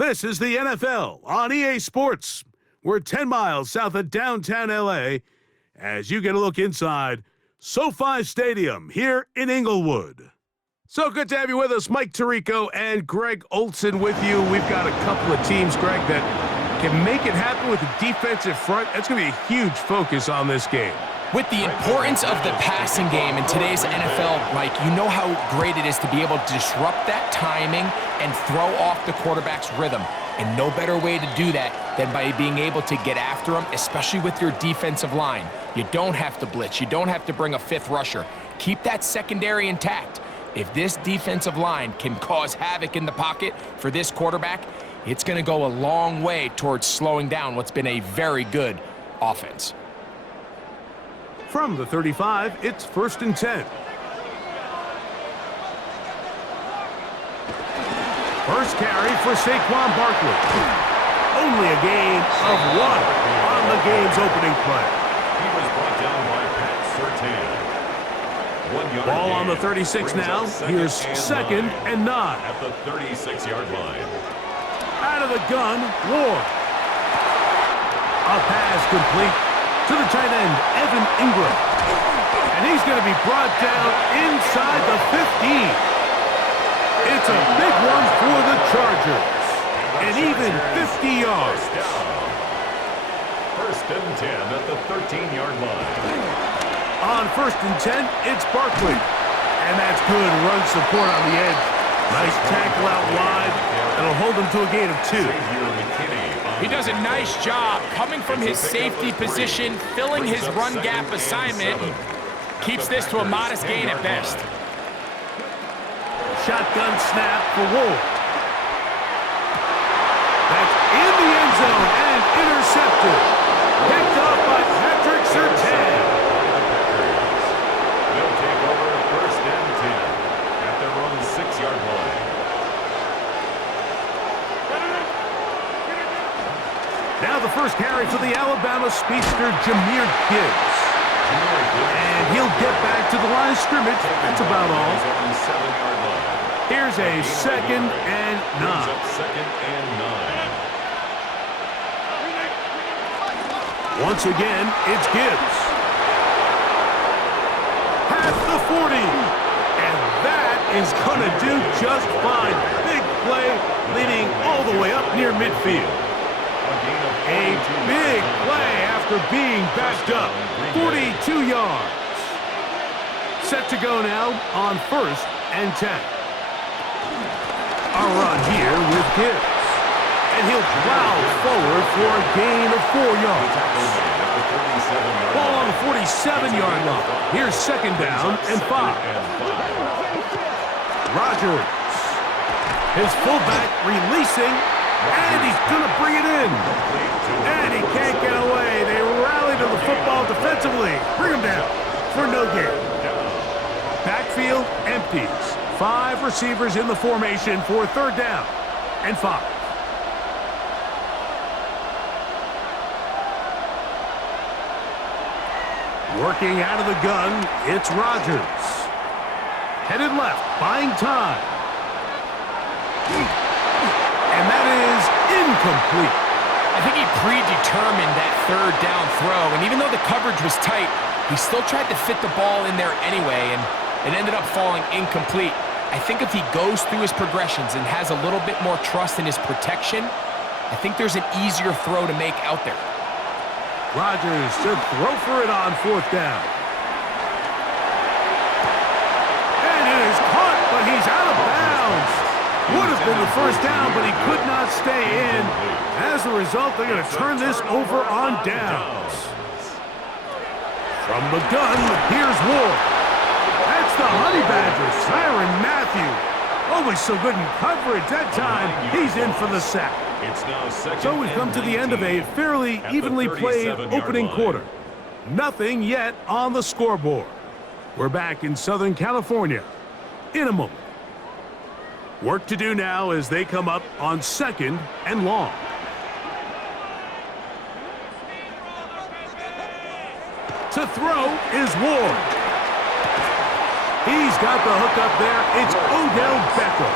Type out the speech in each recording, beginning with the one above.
This is the NFL on EA Sports. We're 10 miles south of downtown L.A. as you get a look inside SoFi Stadium here in Inglewood. So good to have you with us. Mike Tirico and Greg Olson with you. We've got a couple of teams, Greg, that can make it happen with the defensive front. That's going to be a huge focus on this game. With the importance of the passing game in today's NFL, Mike, you know how great it is to be able to disrupt that timing and throw off the quarterback's rhythm. And no better way to do that than by being able to get after him, especially with your defensive line. You don't have to blitz. You don't have to bring a fifth rusher. Keep that secondary intact. If this defensive line can cause havoc in the pocket for this quarterback, it's going to go a long way towards slowing down what's been a very good offense. From the 35, it's 1st and 10. First carry for Saquon Barkley. Only a gain of 1 on the game's opening play. He was brought down by Pat Surtain. 1 yard Ball gain. on the 36 now. Here's 2nd and 9. At the 36-yard line. Out of the gun, Ward. A pass complete to the tight end, Evan Ingram. And he's going to be brought down inside the 15. It's a big one for the Chargers. And even 50 yards. First and 10 at the 13-yard line. On 1st and 10, it's Barkley. And that's good run support on the edge. Nice tackle out wide. It'll hold him to a gain of 2. He does a nice job coming from his safety position, filling his run gap assignment, and keeps this to a modest gain at best. Shotgun snap for Ward. That's in the end zone and intercepted. Picked off by Patrick Surtain. They'll take over 1st and 10 at their own 6-yard line. Now the first carry for the Alabama speedster, Jahmyr Gibbs. And he'll get back to the line of scrimmage. That's about all. Here's a 2nd and 9. 2nd and 9. Once again, it's Gibbs. Past the 40. And that is going to do just fine. Big play leading all the way up near midfield. A big play after being backed up. 42 yards. Set to go now on 1st and 10. A run here with Gibbs. And he'll plow forward for a gain of 4 yards. Ball on the 47-yard line. Here's 2nd down and 5. Rodgers. His fullback releasing. And he's going to bring it in. And he can't get away. They rally to the football defensively. Bring him down for no gain. Backfield empties. 5 receivers in the formation for 3rd down and 5. Working out of the gun, it's Rodgers. Headed left, buying time. And that is incomplete. I think he predetermined that 3rd down throw, and even though the coverage was tight, he still tried to fit the ball in there anyway, and it ended up falling incomplete. I think if he goes through his progressions and has a little bit more trust in his protection, I think there's an easier throw to make out there. Rodgers should throw for it on 4th down. And it is caught, but he's out of bounds. Would have been the 1st down, but he could not stay in. As a result, they're going to turn this over on downs. From the gun, here's Ward. That's the Honey Badger, Tyrann Mathieu. Always so good in coverage. That time, he's in for the sack. So we've come to the end of a fairly evenly played opening quarter. Nothing yet on the scoreboard. We're back in Southern California in a moment. Work to do now as they come up on 2nd and long. To throw is Ward. He's got the hook up there. It's Odell Beckham.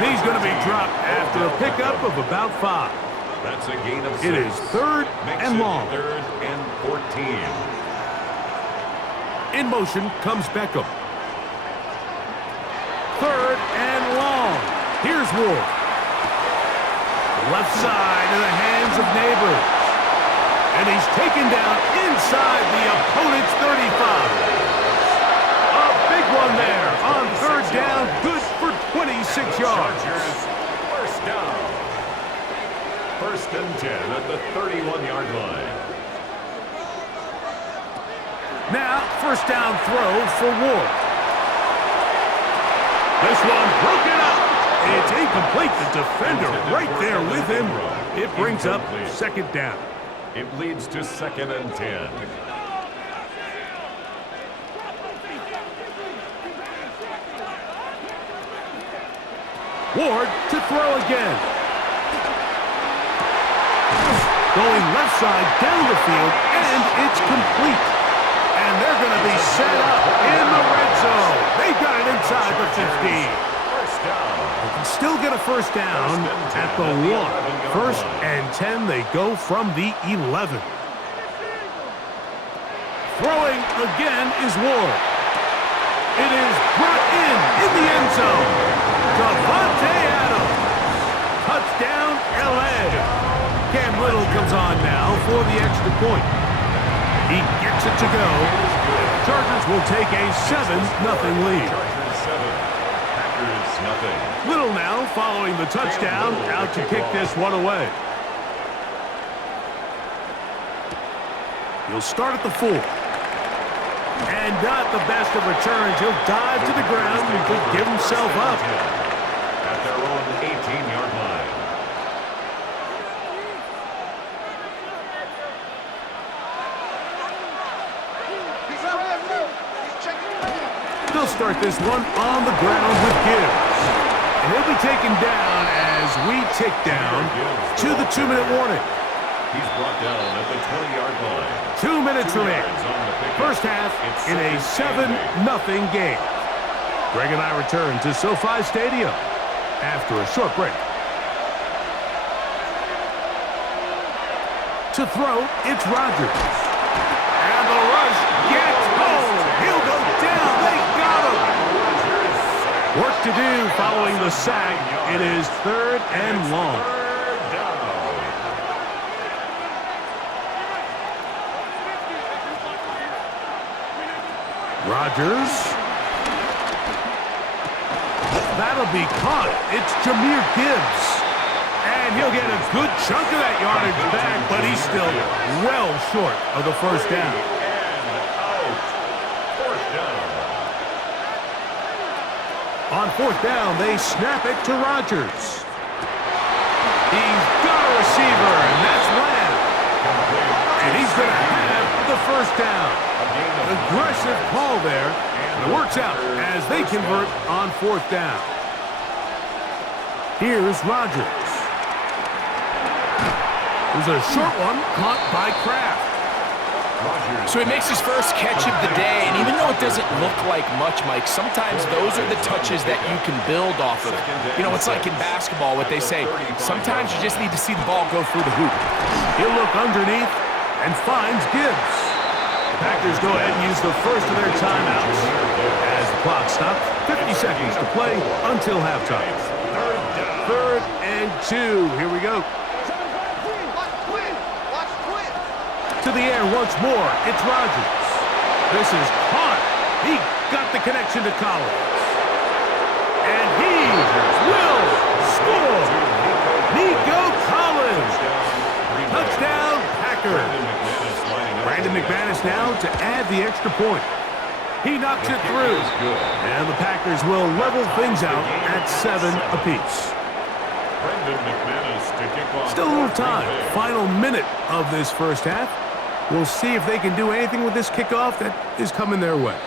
And he's going to be dropped after a pickup of about 5. That's a gain of 6. It is 3rd and long. 3rd and 14. In motion comes Beckham. 3rd and long. Here's Ward. Left side in the hands of Neighbors. And he's taken down inside the opponent's 35. A big one there on 3rd down. Good for 26 yards. First down. 1st and 10 at the 31-yard line. Now, 1st down throw for Ward. This one broken up. It's incomplete. The defender right there with him. It brings up 2nd down. It leads to 2nd and 10. Ward to throw again. Going left side down the field, and it's complete. And they're going to be set up in the red zone. They got it inside the 15. First down. They can still get a 1st down at the 1. 1st and 10, they go from the 11. Throwing again is Ward. It is brought in the end zone. Davante Adams. Touchdown, L.A. Cam Little comes on now for the extra point. He gets it to go. The Chargers will take a 7-0 lead. Chargers 7. Packers nothing. Little now following the touchdown, out to kick this one away. He'll start at the 4. And not the best of returns. He'll dive to the ground and could give himself up. At their own 18-yard line. They'll start this one on the ground with Gibbs. And he'll be taken down as we tick down to the 2-minute warning. He's brought down at the 20-yard line. 2 minutes remaining. First half in a 7-0 game. Greg and I return to SoFi Stadium after a short break. To throw, it's Rodgers. And the rush gets home. He'll go down. They got him. Work to do following the sack. It is 3rd and long. Rodgers. That'll be caught. It's Jahmyr Gibbs. And he'll get a good chunk of that yardage back, but he's still well short of the 1st down. On 4th down, they snap it to Rodgers. He's got a receiver, and that's Lamb. And he's going to have the 1st down. Aggressive call there. It works out as they convert on 4th down. Here's Rodgers. There's a short one caught by Kraft. So he makes his first catch of the day, and even though it doesn't look like much, Mike, sometimes those are the touches that you can build off of. You know, it's like in basketball, what they say, sometimes you just need to see the ball go through the hoop. He'll look underneath and finds Gibbs. The Packers go ahead and use the first of their timeouts as the clock stops. 50 seconds to play until halftime. 3rd and 2. Here we go. To the air once more. It's Rodgers. This is caught. He got the connection to Collins. And he will score. Nico Collins. Touchdown, Packers. Brandon McManus now to add the extra point. He knocks it through. And the Packers will level things out at 7 apiece. Still a little time. Final minute of this first half. We'll see if they can do anything with this kickoff that is coming their way.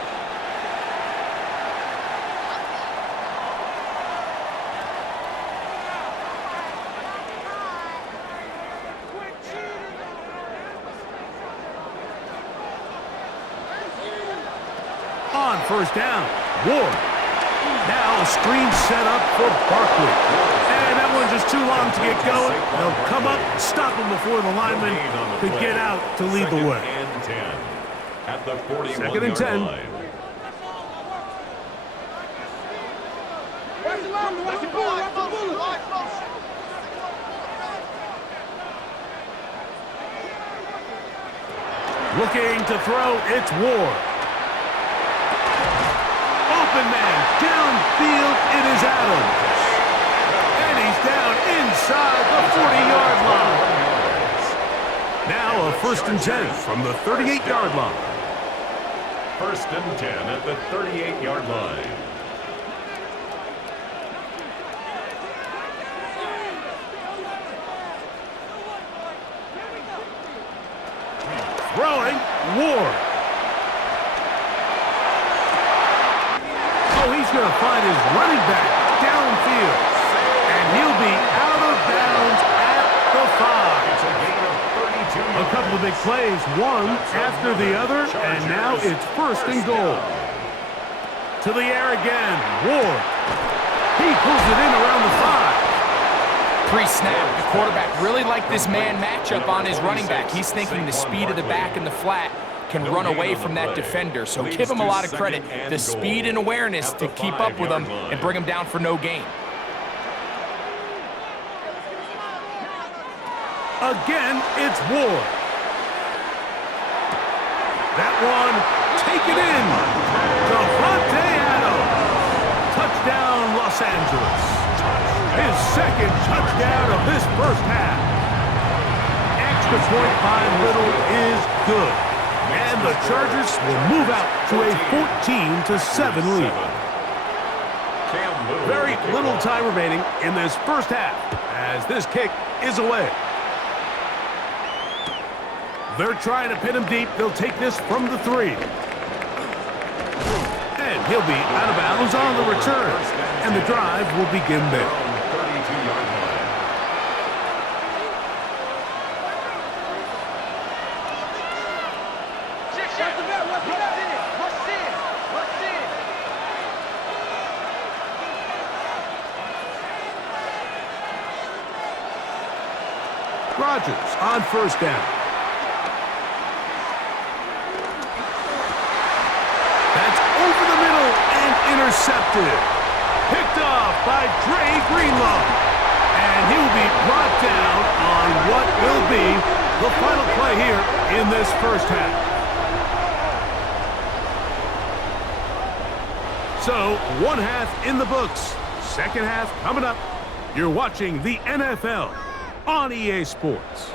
On 1st down, Ward. Now a screen set up for Barkley. And that one's just too long to get going. They'll come up, stop him before the lineman could get out to lead the way. At the 41 Second and 10. line. Looking to throw, it's Ward. Open man, downfield, it is Adams. And he's down inside the 40-yard line. Now a first and 10 from the 38-yard line. First and 10 at the 38-yard line. Throwing, Ward. Oh, he's going to find his running back downfield. And he'll be out of bounds at the 5. It's a gain of 32 A couple of big plays, one after the other, and now it's first and goal. To the air again, Ward. He pulls it in around the 5. Pre-snap, the quarterback really liked this man matchup on his running back. He's thinking the speed of the back in the flat can run away from that defender. So give him a lot of credit. The speed and awareness to keep up with him and bring him down for no gain. Again, it's Ward. That one, taken in. Devontae Adams. Touchdown, Los Angeles. His second touchdown of this first half. Extra point by Little is good. And the Chargers will move out to a 14-7 lead. Very little time remaining in this first half as this kick is away. They're trying to pin him deep. They'll take this from the 3. And he'll be out of bounds on the return. And the drive will begin there. Rodgers on first down. That's over the middle and intercepted. Picked off by Dre Greenlaw. And he'll be brought down on what will be the final play here in this first half. So, one half in the books. Second half coming up. You're watching the NFL on EA Sports.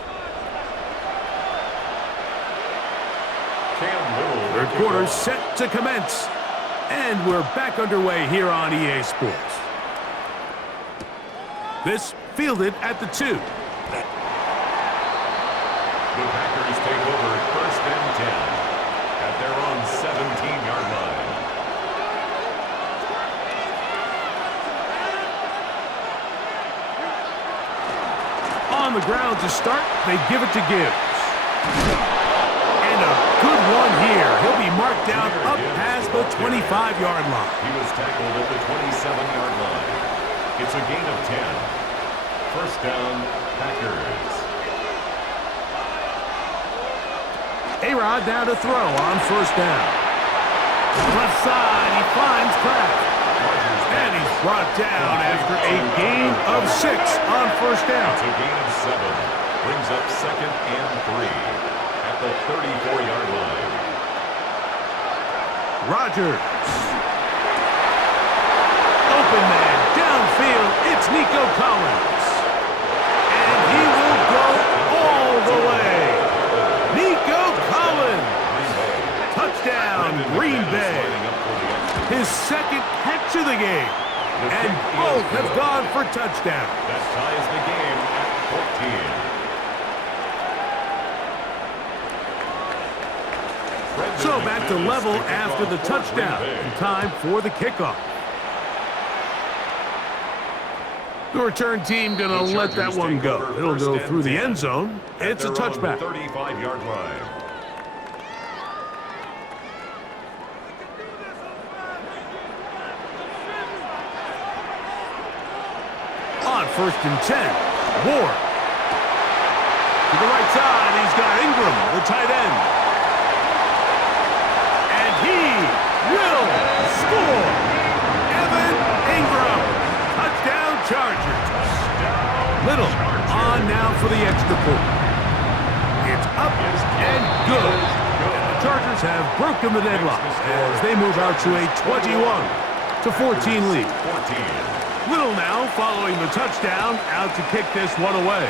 Third quarter set to commence. And we're back underway here on EA Sports. This fielded at the 2. The Packers take over first and 10 at their own 17-yard line. On the ground to start, they give it to Gibbs. And a good one here. He'll be marked down up past the 25-yard line. He was tackled at the 27-yard line. It's a gain of 10. First down, Packers. A-Rod now to throw on first down. Left side, he finds Kraft. And he's brought down after a gain of 6 on first down. It's a gain of 7. Brings up second and 3 at the 34-yard line. Rodgers. Open man, downfield, it's Nico Collins. And he will go all the way. Nico Collins. Touchdown, Green Bay. His second catch of the game. And both have gone for touchdown. That ties the game at 14. So back to level after the touchdown. And time for the kickoff. The return team going to let that one go. It'll go through the end zone. It's a touchback. 35-yard line. first and 10. Ward. To the right side, he's got Ingram, the tight end. And he will score. Evan Ingram. Touchdown Chargers. Little on now for the extra point. It's up and good. And the Chargers have broken the deadlock as they move out to a 21-14 lead. Little now following the touchdown, out to kick this one away.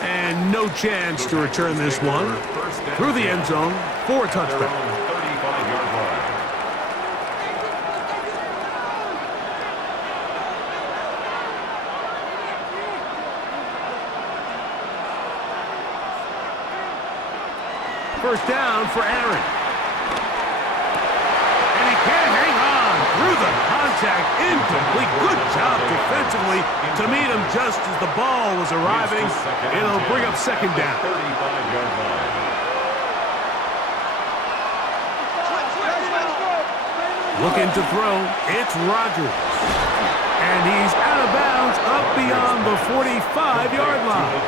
And no chance to return this one through the end zone for a touchdown. First down for Aaron. And he can't hang on through the contact. Incomplete. Good job defensively to meet him just as the ball was arriving. It'll bring up second down. Looking to throw. It's Rodgers. And he's out of bounds up beyond the 45-yard line.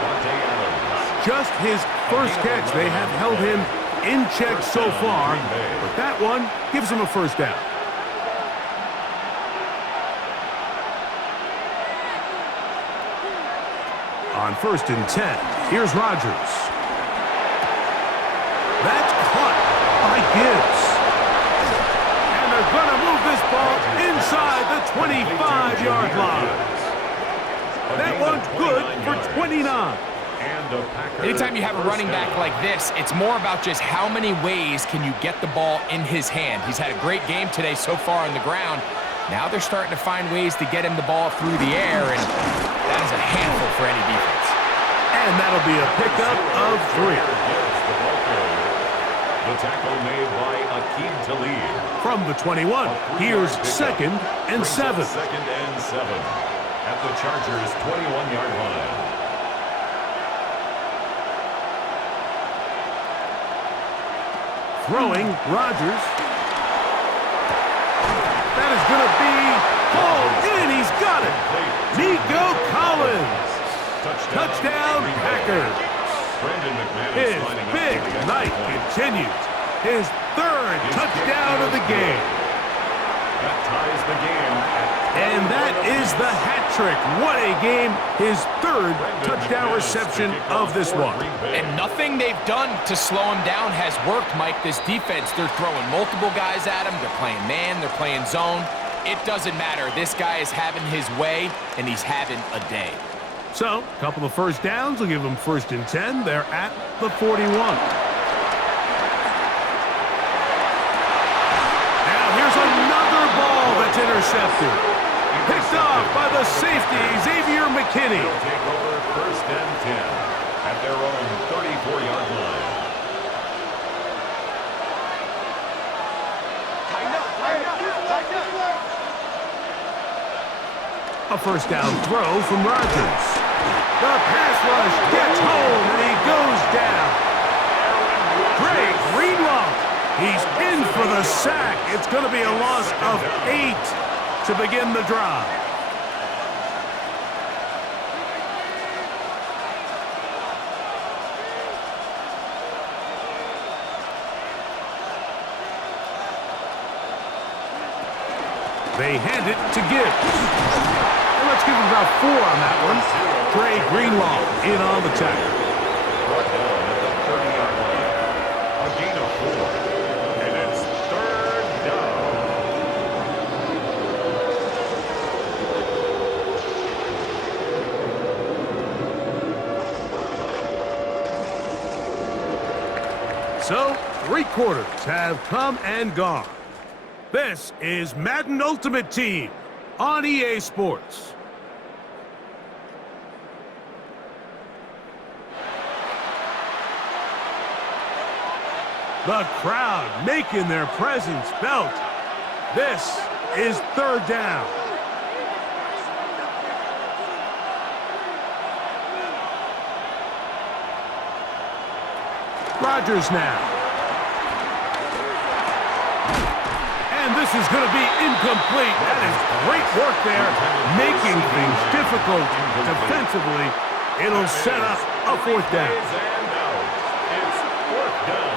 Just his first catch. They have held him in check so far, but that one gives him a first down. On first and 10, here's Rodgers. That's caught by Gibbs. And they're going to move this ball inside the 25-yard line. That one's good for 29. Anytime you have a running back like this, it's more about just how many ways can you get the ball in his hand. He's had a great game today so far on the ground. Now they're starting to find ways to get him the ball through the air, and that is a handful for any defense. And that'll be a pickup of 3. The tackle made by Akeem Talib. From the 21, here's second and 7. Second and 7 at the Chargers' 21-yard line. Throwing, Rodgers. That is going to be hauled in. He's got it. Nico Collins. Touchdown, Packers. His big night continues. His third touchdown of the game. That ties the game. And that is the hat trick. What a game. His third touchdown reception of this one. And nothing they've done to slow him down has worked, Mike. This defense, they're throwing multiple guys at him. They're playing man. They're playing zone. It doesn't matter. This guy is having his way, and he's having a day. So, a couple of first downs will give them first and 10. They're at the 41. Now here's another ball that's intercepted. Picked off by the safety, Xavier McKinney. Take over first and 10 at their own 34-yard line. A first down throw from Rodgers. The pass rush gets home and he goes down. Greg Greenlaw. He's in for the sack. It's going to be a loss of 8 to begin the drive. They hand it to Gibbs. And let's give him about 4 on that one. Trey Greenlaw in on the tackle. Brought down at the 30-yard line. A gain of 4. And it's third down. So, 3 quarters have come and gone. This is Madden Ultimate Team on EA Sports. The crowd making their presence felt. This is third down. Rodgers now. And this is going to be incomplete. That is great work there, making things difficult defensively. It'll set up a fourth down. It's fourth down.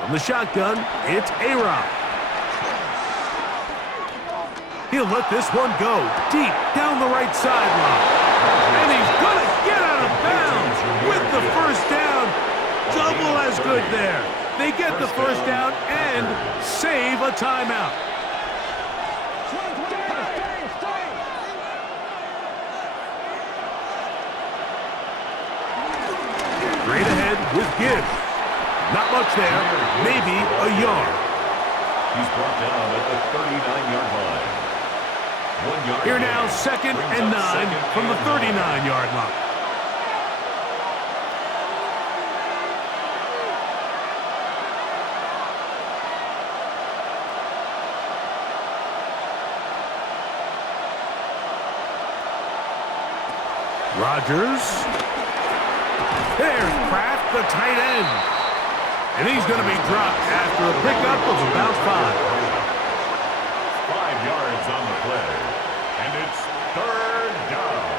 From the shotgun, it's A-Rob. He'll let this one go deep down the right sideline. And he's going to get out of bounds with the first down. Double as good there. They get the first down and save a timeout. Straight ahead with Gibbs. Not much there, maybe a yard. He's brought down at the 39-yard line. 1 yard. Here now, 2nd and 9 from the 39-yard line. Rodgers. There's Kraft, the tight end. And he's going to be dropped after a pickup of about 5. 5 yards on the play. And it's third down.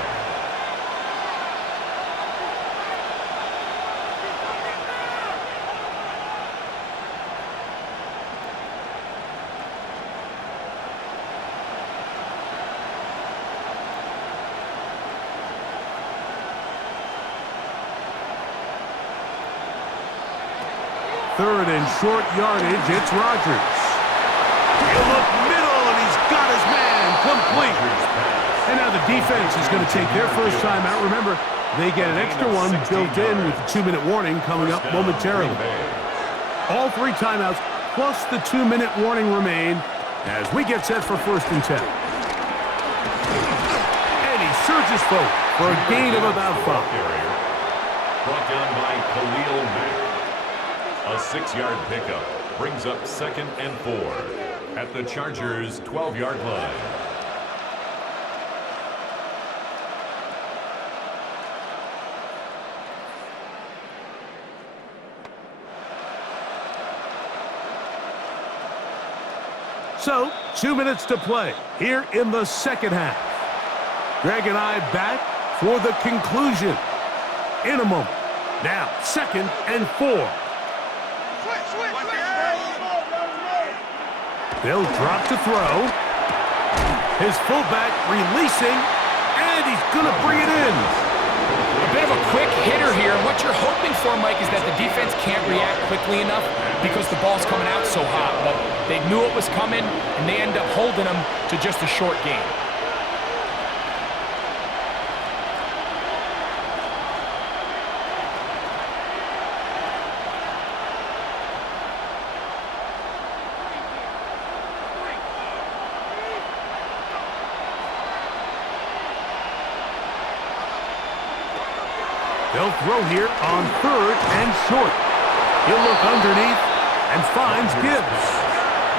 Third and short yardage, it's Rodgers. He'll look middle, and he's got his man complete. And now the defense is going to take their first time out. Remember, they get an extra one built in with the 2-minute warning coming up momentarily. All 3 timeouts plus the 2-minute warning remain as we get set for 1st and 10. And he surges forward for a gain of about 5. Brought down by Khalil Mack. A 6-yard pickup brings up 2nd and 4 at the Chargers' 12-yard line. So, 2 minutes to play here in the second half. Greg and I back for the conclusion in a moment. Now, 2nd and 4. They'll drop to throw. His fullback releasing, and he's going to bring it in. A bit of a quick hitter here. What you're hoping for, Mike, is that the defense can't react quickly enough because the ball's coming out so hot. But they knew it was coming, and they end up holding them to just a short game. They'll throw here on 3rd and short. He'll look underneath and finds Gibbs.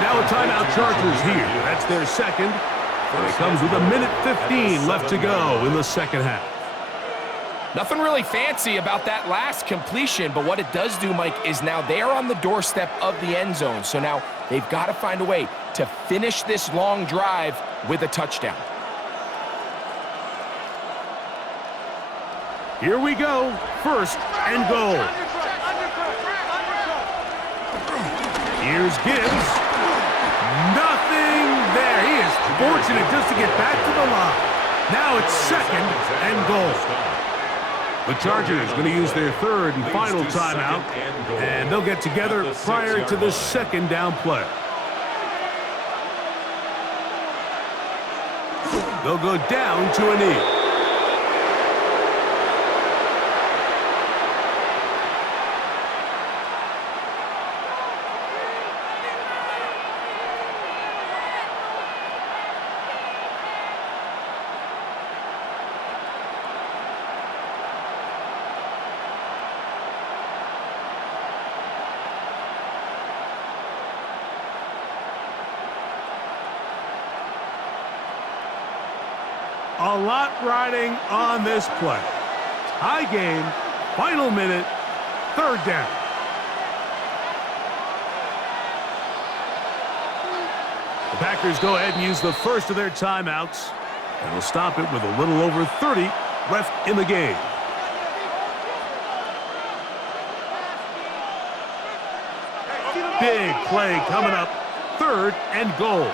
Now a timeout Chargers here. That's their 2nd. And it comes with 1:15 left to go in the second half. Nothing really fancy about that last completion, but what it does do, Mike, is now they are on the doorstep of the end zone. So now they've got to find a way to finish this long drive with a touchdown. Here we go. 1st and goal. Here's Gibbs. Nothing there. He is fortunate just to get back to the line. Now it's 2nd and goal. The Chargers going to use their 3rd and final timeout, and they'll get together prior to the 2nd down play. They'll go down to a knee. A lot riding on this play. High game, final minute, third down. The Packers go ahead and use the first of their timeouts, and will stop it with a little over 30 left in the game. Big play coming up, third and goal.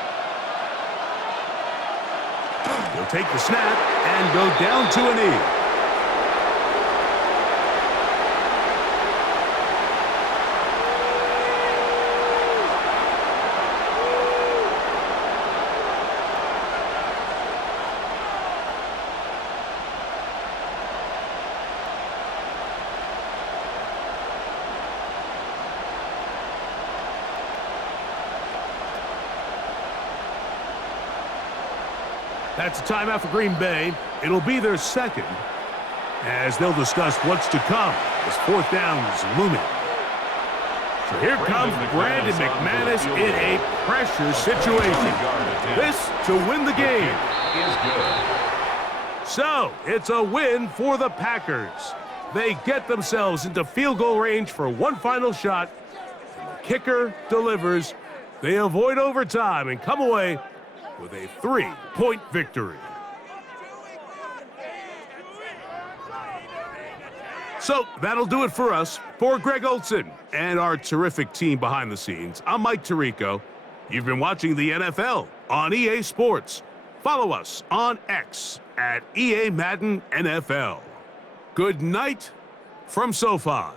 He'll take the snap and go down to a knee. That's a timeout for Green Bay. It'll be their second, as they'll discuss what's to come as fourth down is looming. So here comes Brandon McManus in a pressure situation. This to win the game. So it's a win for the Packers. They get themselves into field goal range for one final shot. And the kicker delivers. They avoid overtime and come away with a 3-point victory. So that'll do it for us. For Greg Olson and our terrific team behind the scenes, I'm Mike Tirico. You've been watching the NFL on EA Sports. Follow us on X at EA Madden NFL. Good night from SoFi.